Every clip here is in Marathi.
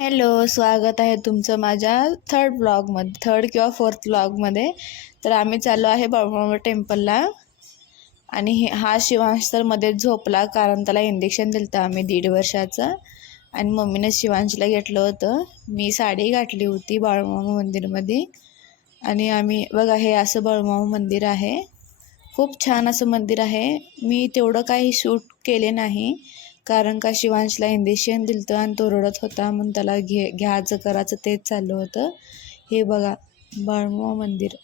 हॅलो, स्वागत आहे तुमचं माझ्या थर्ड किंवा फोर्थ व्लॉगमध्ये. तर आम्ही चाललो आहे बाळूमामा टेम्पलला. आणि हा शिवांश तर मध्येच झोपला, कारण त्याला इंजेक्शन दिलं होतं आम्ही 1.5 वर्षाचं. आणि मम्मीने शिवांशला घेतलं होतं. मी साडी घातली होती बाळूमामा मंदिरमध्ये. आणि आम्ही बघा, हे असं बाळूमामा मंदिर आहे. खूप छान असं मंदिर आहे. मी तेवढं काही शूट केले नाही, कारण का शिवांशला इंजेक्शन दिलं होतं आणि तो रडत होता, म्हणून त्याला घ्यायचं करायचं तेच चाललं होतं. हे बघा बाळूमामा मंदिर.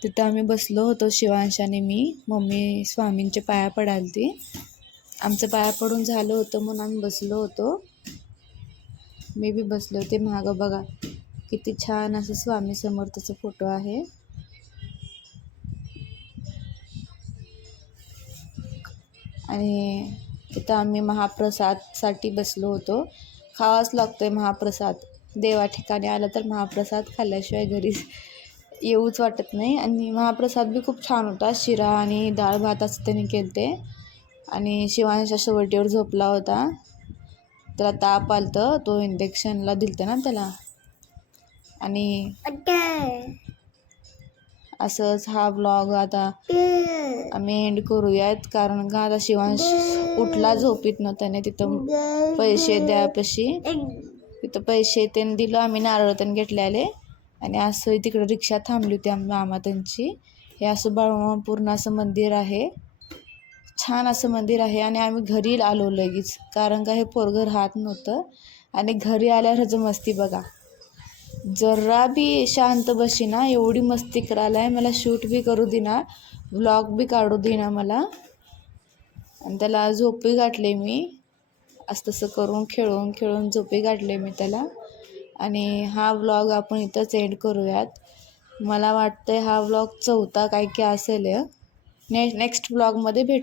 तिथं आम्ही बसलो होतो, शिवांश आणि मी. मम्मी स्वामींचे पाया पडालती. आमचं पाया पडून झालं होतं म्हणून आम्ही बसलो होतो. मी बी बसले होते. मागं बघा किती छान असं स्वामी समर्थाचा फोटो आहे. आणि तिथं आम्ही महाप्रसादसाठी बसलो होतो. खावाच लागतोय महाप्रसाद. देवा ठिकाणी आलं तर महाप्रसाद खाल्ल्याशिवाय घरी येऊच वाटत नाही. आणि महाप्रसाद बी खूप छान होता. शिरा आणि डाळ भात असं त्यांनी केलते. आणि शिवांश असं वटीवर झोपला होता. त्याला ताप आलतं, तो इंजेक्शनला दिलतं ना त्याला. आणि असंच हा ब्लॉग आता आम्ही एंड करूयात, कारण का आता शिवांश उठला झोपीतनं. त्याने तिथं पैसे द्यापाशी तिथं पैसे त्यांनी दिलं. आम्ही नारळ त्यांनी घेतलेले. आणि असं तिकडं रिक्षा थांबली होती मामा त्यांची. हे असं बाळूमामा पूर्ण असं मंदिर आहे. छान असं मंदिर आहे. आणि आम्ही घरी आलो लगेच, कारण का हे पोरगं राहत नव्हतं. आणि घरी आल्यावर ह्याचं मस्ती बघा, जरा बी शांत बसीना, एवढी मस्ती करायला आहे. मला शूट बी करू देना, व्लॉग बी काढू देना मला. आणि त्याला झोपी गाठले मी, असं तसं करून खेळून खेळून झोपी गाठले मी त्याला. आणि हा व्लॉग आपण इथंच एंड करूयात. मला वाटतं हा व्लॉग 4था काय की असेल. नेक्स्ट व्लॉगमध्ये भेटू.